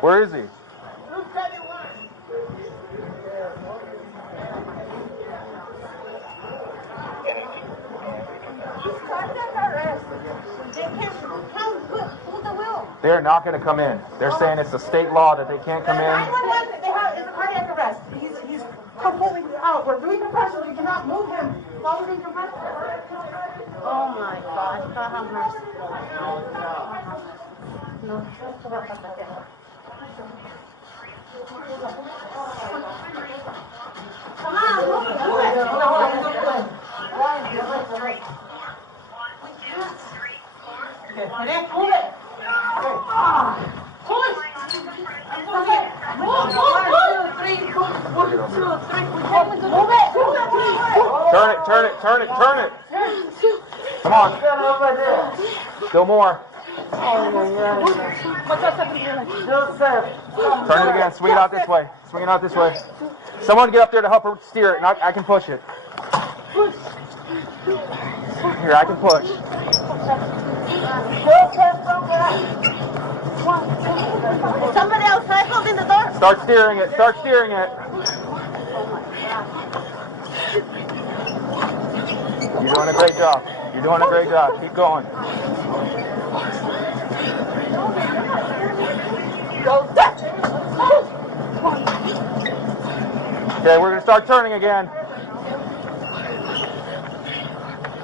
Where is he? They're not going to come in. They're saying it's a state law that they can't come in. 911, it's a cardiac arrest. He's completely out. We're doing compression. We cannot move him while we're doing compression. Oh my God. God have mercy. No. Come on, move it. Move it. Turn it. Come on. Still more. Turn it again. Swing it out this way. Someone get up there to help her steer it, and I can push it. Here, I can push. Somebody else, can I open the door? Start steering it. You're doing a great job. Keep going. Okay, we're going to start turning again.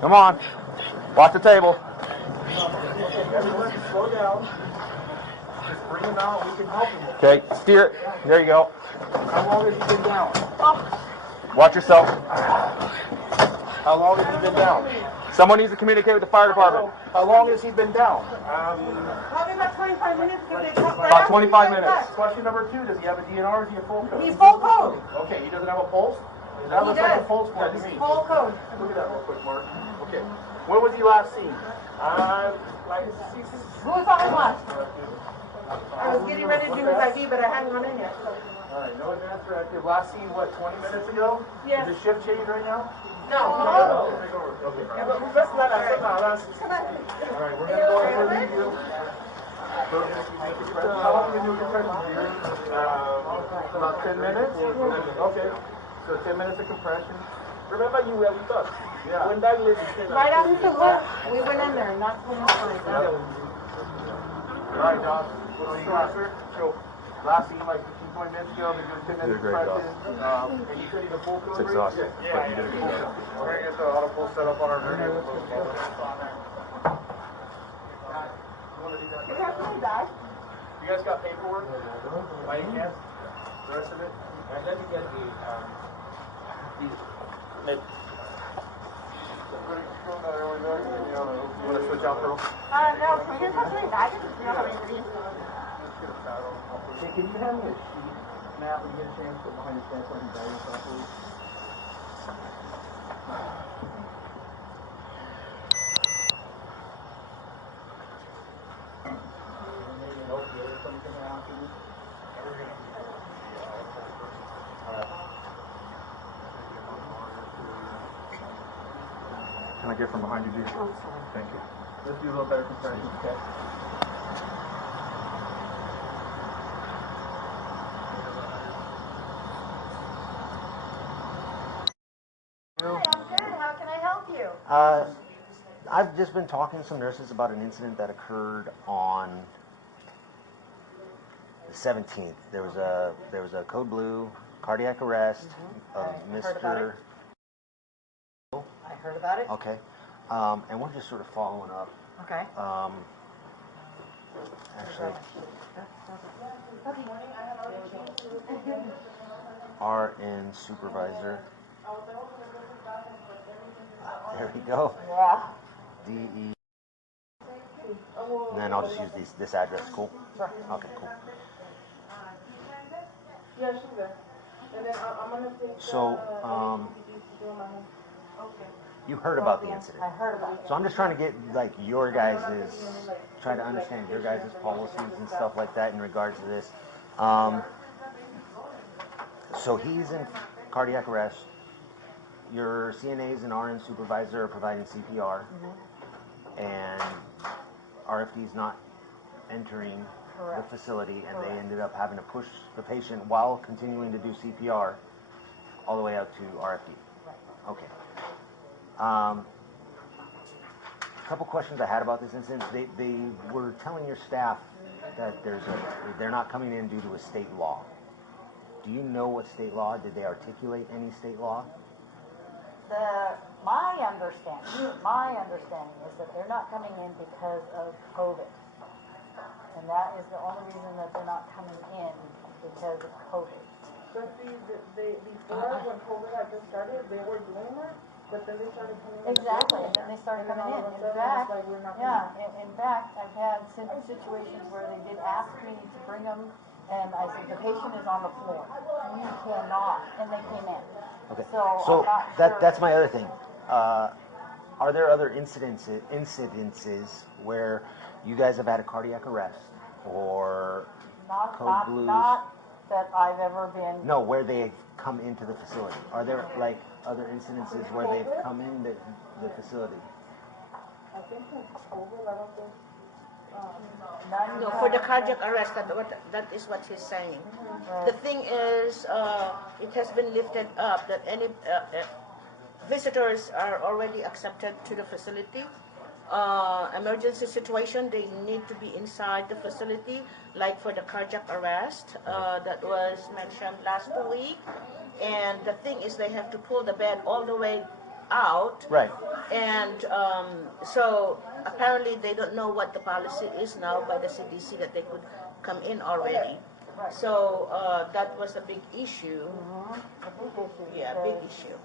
Come on. Watch the table. Everyone, slow down. Just bring him out. We can help him. Okay, steer it. There you go. How long has he been down? Watch yourself. How long has he been down? Someone needs to communicate with the fire department. How long has he been down? Probably about 25 minutes. About 25 minutes. Question number 2, does he have a DNR or is he a full code? He's full code. Okay, he doesn't have a pulse? That looks like a pulse for me. Full code. Look at that real quick, Mark. Okay. When was he last seen? Who was on his last? I was getting ready to do his ID, but I hadn't run in yet. All right, no advance directive. Last seen, what, 20 minutes ago? Yes. Is his shift change right now? No. Okay. All right, we're going to go in for a review. How long have you been doing compression? About 10 minutes? Okay. So 10 minutes of compression. Remember you where we thought? Yeah. When that lady came Right after work, we went in there, not 25. All right, John. What do you got, sir? So, last scene like 15, 20 minutes ago, we did 10 minutes compression. And you said he's a full code? It's exhausting, but you did a good job. We're going to get the auto pull set up on our video. You have to die. You guys got paperwork? By any chance? The rest of it? And let me get the nip. You want to switch out, Pearl? No, can we get something back? We don't have anybody. Hey, can you hand me a sheet map when you get a chance to put behind your fence so I can value properly? Can I get from behind you, dude? Oh, sorry. Thank you. Let's do a little better comparison, okay? How can I help you? I've just been talking to some nurses about an incident that occurred on the 17th. There was a code blue cardiac arrest of Mr. I heard about it. Okay, and we're just sort of following up. Okay. Actually, RN supervisor. There we go. Yeah. DE. And then I'll just use this address. Cool? Sure. Okay, cool. Yeah, she's there. And then I'm going to take So, you heard about the incident. I heard about it. So I'm just trying to get, like, your guys' try to understand your guys' policies and stuff like that in regards to this. So he's in cardiac arrest. Your CNAs and RN supervisor are providing CPR, and RFD's not entering the Correct. facility, and they Correct. ended up having to push the patient while continuing to do CPR all the way out to RFD. Right. Okay. A couple questions I had about this incident. They were telling your staff that they're not coming in due to a state law. Do you know what state law? Did they articulate any state law? My understanding is that they're not coming in because of COVID. And that is the only reason that they're not coming in because of COVID. But before when COVID had just started, they were doing that, but then they started coming in. Exactly, and then they started coming in. In fact, in fact, I've had situations where they did ask me to bring them, and I said, the patient is on the floor. You cannot, and they came in. Okay. So I'm not that sure. that's my other thing. Are there other incidences where you guys have had a cardiac arrest or code blues? Not that I've ever been. No, where they've come into the facility. Are there like other incidences where they've come in the facility? I think in COVID, I don't think. No, for the cardiac arrest, that is what he's saying. The thing is, it has been lifted up that any visitors are already accepted to the facility. Emergency situation, they need to be inside the facility, like for the cardiac arrest that was mentioned last week. And the thing is, they have to pull the bed all the way out. Right. And so apparently they don't know what the policy is now by the CDC that they could come in already. Right. So that was a big issue. A big issue. Yeah, big issue.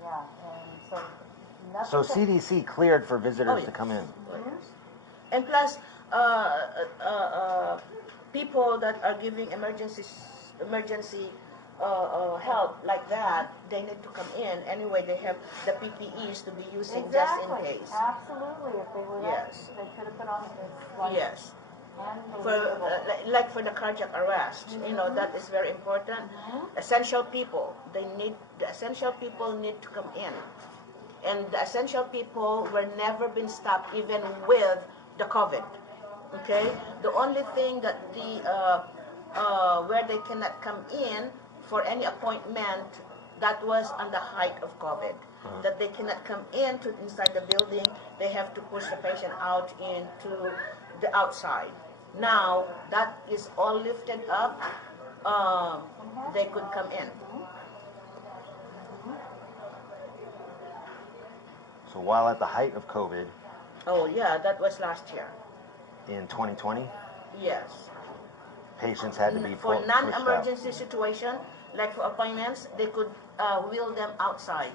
Yeah, and so. nothing So that- CDC cleared for visitors Oh, to come in. And plus, people that are giving emergency help like that, they need to come in. Anyway, they have the PPEs to be using just in Exactly, case. absolutely, if they were that, Yes. they could have put on this, like, Yes. For unbelievable. like for the cardiac arrest, that is very important. Essential people, the essential people need to come in, and the essential people were never been stopped even with the COVID. Okay, the only thing that where they cannot come in for any appointment, that was on the height of COVID. That they cannot come inside the building, they have to push the patient out into the outside. Now that is all lifted up, they could come in. So while at the height of COVID Oh yeah, that was last year. in 2020, Yes. patients had to be For pushed out. non-emergency situation, like for appointments, they could wheel them outside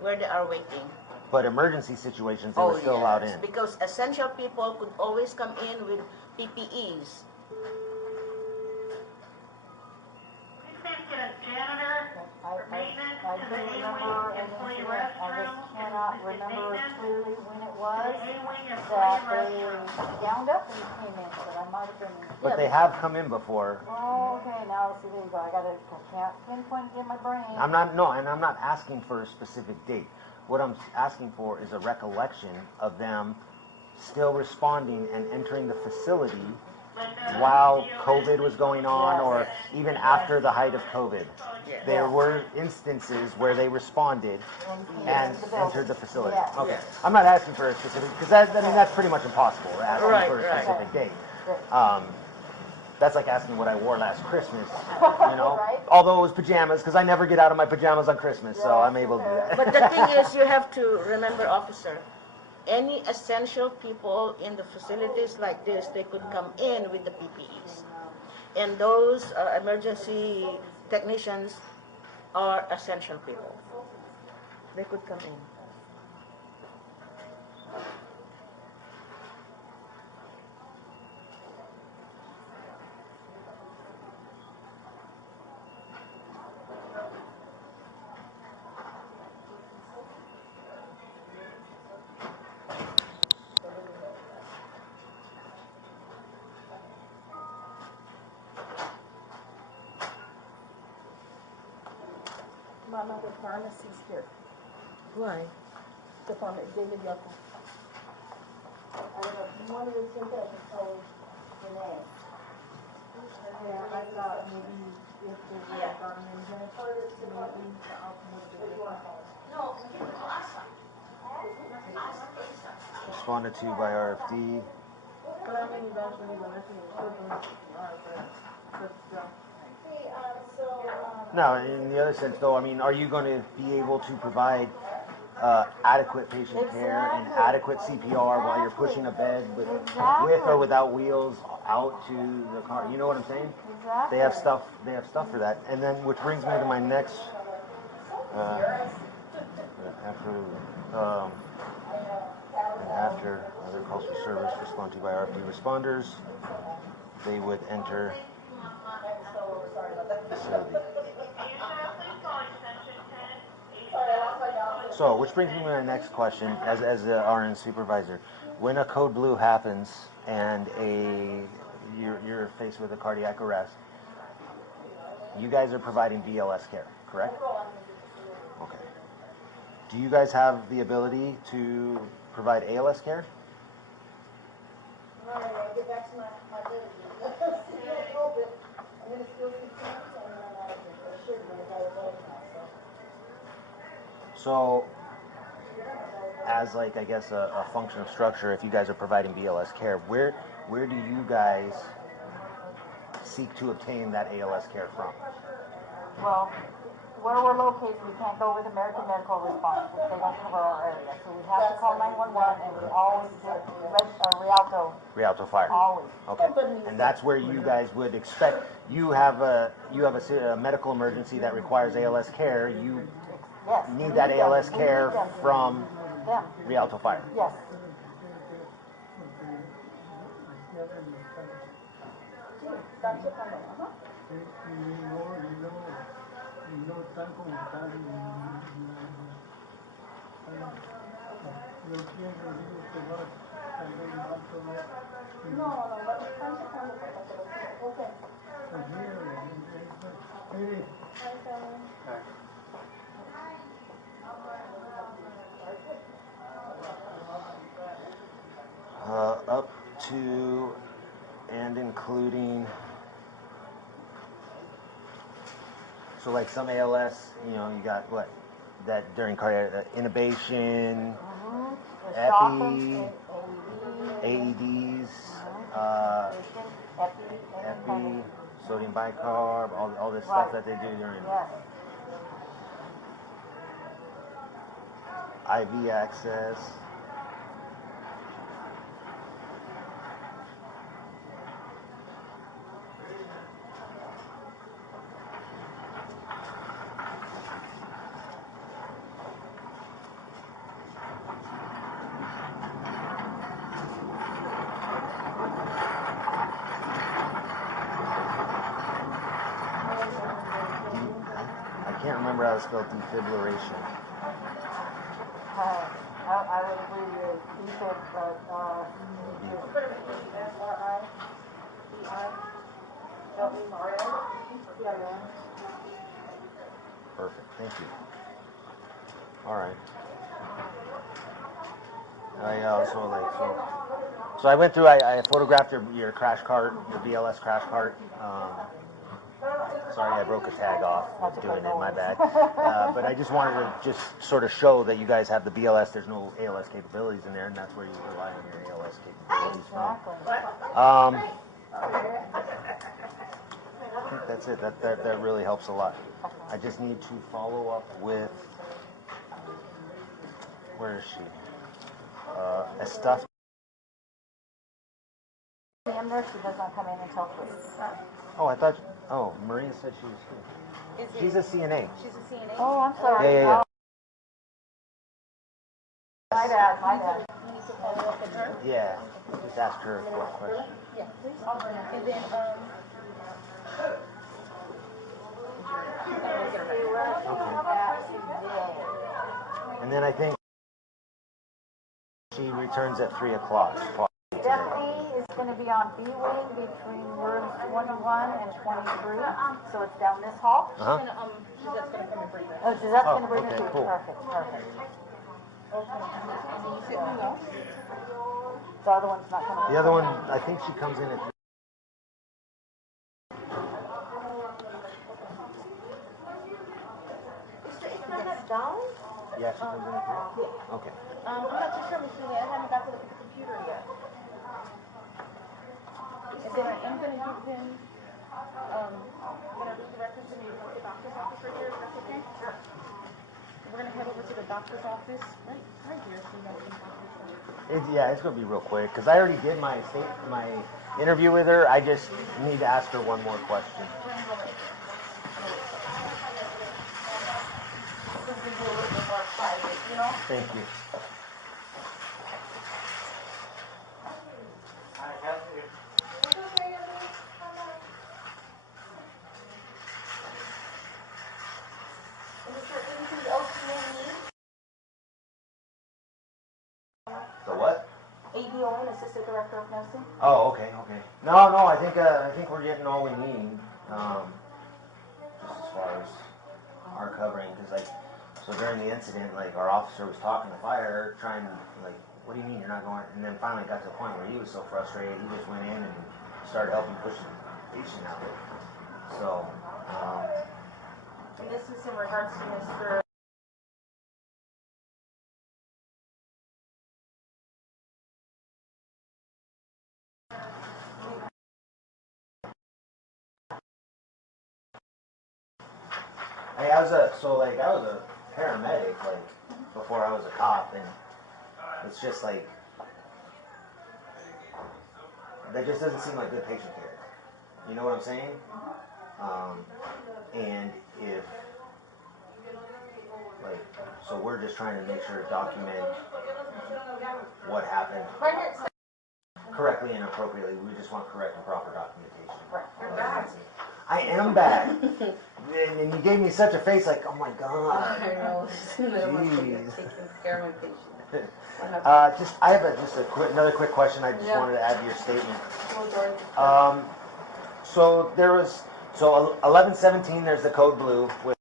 where they are waiting. But emergency situations, they were still allowed in. Because essential people could always come in with PPEs. I do remember an incident, I just cannot remember clearly when it was, that they gowned up and came in, but I might have been. But they have come in before. Oh, okay, now, see, there you go, I can't pinpoint it in my brain. I'm not asking for a specific date. What I'm asking for is a recollection of them still responding and entering the facility while COVID was going on, or even after the height of COVID. There were instances where they responded and entered the facility. Yes. Okay, I'm not asking for a specific, because that's pretty much impossible, asking Right, for a right. specific date. Right. That's like asking what I wore last Christmas, you know? Right. Although it was pajamas, because I never get out of my pajamas on Christmas, so I'm able to do that. But the thing is, you have to remember, officer, any essential people in the facilities like this, they could come in with the PPEs. And those emergency technicians are essential people. They could come in. Mama, the pharmacy's here. Why? The pharmacy, David Yoko. I don't know, wanted to say that I told Renee. Yeah, I thought maybe if they would have gotten in here, maybe the outcome would be different. Responded to by RFD. But I mean, eventually the nursing is still doing CPR, but still. No, in the other sense, though, I mean, are you going to be able to provide adequate patient care and adequate CPR while you're pushing a bed with or without wheels out to the car? You know what I'm saying? Exactly. They have stuff. They have stuff for that. And then, which brings me to my next. After other calls for service responded to by RFD responders, they would enter facility. So, which brings me to my next question, as the RN supervisor, when a code blue happens and you're faced with a cardiac arrest, you guys are providing BLS care, correct? Okay. Do you guys have the ability to provide ALS care? All right, I'll get back to my bed again. See, I hope it. I'm gonna still continue, and then I should, but I got a bed now, so. So, as like I guess a function of structure, if you guys are providing BLS care, where do you guys seek to obtain that ALS care from? Well, where we're located, we can't go with American Medical Response, which they don't cover our area. So we have to call 911, and we always get Rialto. Rialto Fire. Always. Okay. And that's where you guys would expect. You have a medical emergency that requires ALS care. You Yes. need that ALS care from them. Rialto Fire. Yes. Up to and including, so like some ALS, you know, you got what, that during cardiac intubation, epi, AEDs, epi, sodium bicarb, all this stuff that they do during IV access. I can't remember how to spell defibrillation. I would agree with defib, but Perfect, thank you. All right. I also so I went through. I photographed your crash cart, your BLS crash cart. Sorry, I broke a tag off. Doing it, my bad. But I just wanted to just sort of show that you guys have the BLS. There's no ALS capabilities in there, and that's where you rely on your ALS capabilities from. I think that's it. That really helps a lot. I just need to follow up with. Where is she? Estaf. I'm there, she does not come in until 3. Oh, I thought. Oh, Maria said she was here. She's a CNA. She's a CNA. Oh, I'm sorry. Yeah. My bad. You need to follow up with her. Yeah. Just ask her a question. Yeah, please. And then, And then I think she returns at 3 o'clock. Stephanie is going to be on B wing between rooms 21 and 23. So it's down this hall. Uh-huh. Gisette's gonna come and bring her. Oh, Gisette's going to bring okay, her too. cool. Perfect. Okay. And then you said who else? The other one's not coming. The other one, I think she comes in at. Down? Yeah, she comes in at 3? Yeah. Okay. I'm not too sure, Mr. Lee. I haven't got to look at the computer yet. And then I am going to give him, whatever the records we need for the doctor's office right here, if that's okay? Sure. We're going to head over to the doctor's office right here. So you guys can talk to each other. Yeah, it's gonna be real quick because I already did my interview with her. I just need to ask her one more question. We're going to go right here. This is a little bit more private, you know? Thank you. Is there anything else you may need? The what? ADON, Assistant Director of Nursing? Oh, okay. No, I think we're getting all we need. Just as far as our covering, because so during the incident, our officer was talking to fire, trying to what do you mean you're not going? And then finally got to a point where he was so frustrated, he just went in and started helping push the patient out. So. And this is in regards to Mr. Hey, I was a paramedic before I was a cop, and it's just that just doesn't seem like good patient care. You know what I'm saying? And if so we're just trying to make sure to document what happened correctly and appropriately. We just want correct and proper documentation. Right, you're back. I am back. And you gave me such a face oh my God. I know. Jeez. Taking care of my patient. I have another quick question. I just wanted to add to your statement. So there was 11/17. There's the code blue with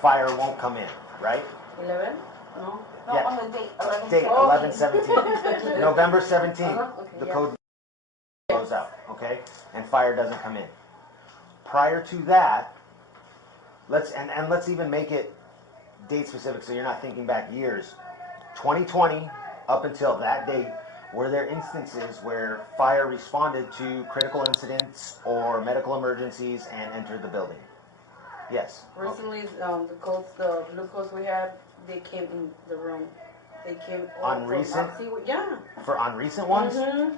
fire won't come in, right? 11? No. No, Yeah. on the date, 11. Date 11/17. November 17th. Okay, The yeah. code goes out, okay, and fire doesn't come in. Prior to that, let's even make it date specific, so you're not thinking back years. 2020 up until that date, were there instances where fire responded to critical incidents or medical emergencies and entered the building? Yes. Recently, the blue codes we had, they came in the room. They came On recent? Yeah. On recent ones? Mm-hmm.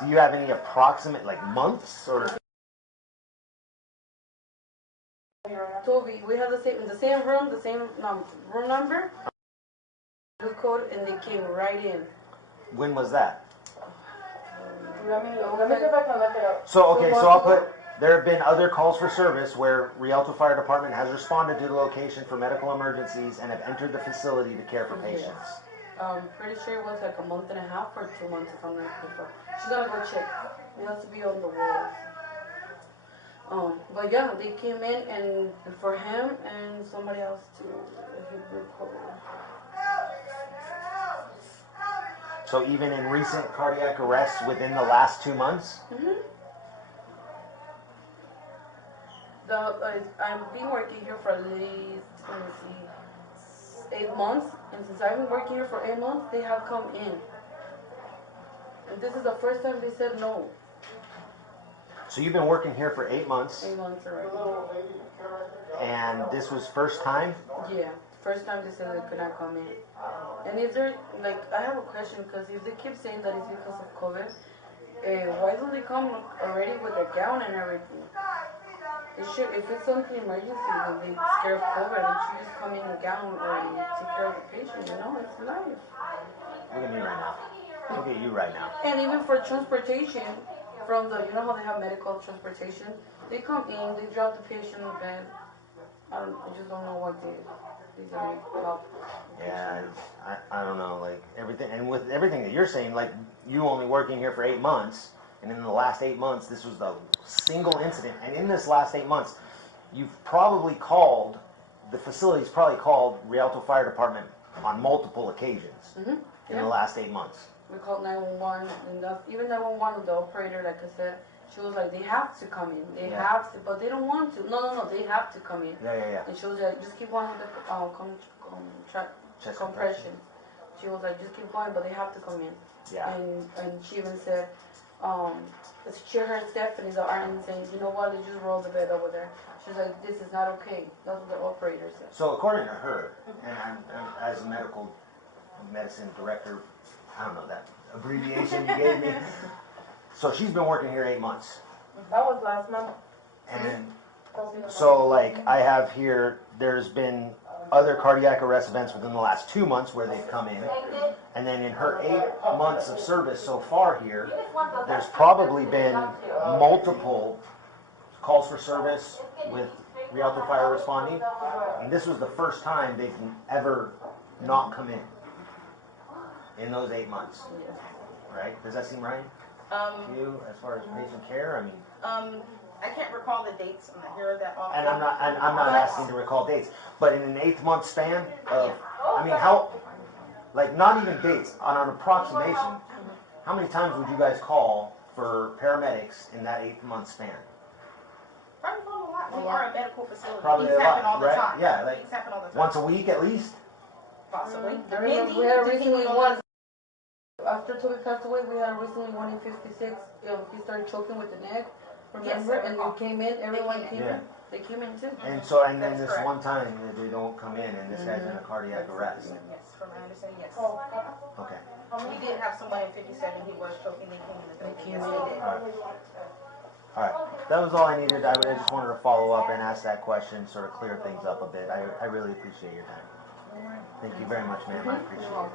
Do you have any approximate months or? Toby, we have the same room, the same room number, blue code, and they came right in. When was that? Let me see if I can look it up. So I'll put, there have been other calls for service where Rialto Fire Department has responded to the location for medical emergencies and have entered the facility to care for patients. Pretty sure it was a month and a half or 2 months if I'm not sure. She's gonna go check. It has to be on the walls. But yeah, they came in and for him and somebody else too. So even in recent cardiac arrests within the last 2 months? Mm-hmm. I've been working here for at least, 8 months, and since I've been working here for 8 months, they have come in. And this is the first time they said no. So you've been working here for 8 months, 8 months already. and this was first time? Yeah, first time they said they could not come in. And if they're, I have a question, because if they keep saying that it's because of COVID, why don't they come already with a gown and everything? They should, if it's something emergency and they scared of COVID, they should just come in a gown or take care of the patient, it's life. Look at me right now. Look at you right now. And even for transportation, from the, how they have medical transportation, they come in, they drop the patient in bed. I just don't know what they help. Yeah, I don't know, everything, and with everything that you're saying, you only working here for 8 months, and in the last 8 months, this was the single incident, and in this last 8 months, you've probably called, the facility's probably called Rialto Fire Department on multiple occasions in the last 8 months. We called 911, and even 911, the operator, like I said, she was like, they have to come in. They have to, but they don't want to. No, they have to come in. Yeah. And she was like, just keep going with the Chest compression. She was like, just keep going, but they have to come in. Yeah. And she even said, she heard Stephanie, the RN, saying, you know what, they just rolled the bed over there. She's like, this is not okay. That's what the operator said. So according to her, and I'm as a medicine director, I don't know that abbreviation you gave me. So she's been working here 8 months. That was last month. And so like I have here, there's been other cardiac arrest events within the last 2 months where they've come in. And then in her 8 months of service so far here, there's probably been multiple calls for service with Rialto Fire responding. And this was the first time they've ever not come in those 8 months. Right? Does that seem right to you as far as patient care? I mean, I can't recall the dates. I'm not here that often. and I'm not asking to recall dates, but in an 8 month span of, I mean, how, like not even dates, on an approximation, how many times would you guys call for paramedics in that 8 month span? Probably a lot. We are a medical facility. Probably These a happen lot, all the right? time. Yeah, like These happen all the time. once a week at least. Possibly. I remember we had recently one, after Toby passed away, we had recently one in 56. He started choking with the neck, remember? Yes, and they came in, everyone came Yeah. in. They came in too. And so, and then That's this correct. one time they don't come in, and this guy's in a cardiac arrest. Yes, from my understanding, yes. Okay. We did have someone in 57. He was choking. They came in the building. Yes, we did. All right, that was all I needed. I just wanted to follow up and ask that question, sort of clear things up a bit. I really appreciate your time. Thank you very much, ma'am. I appreciate it.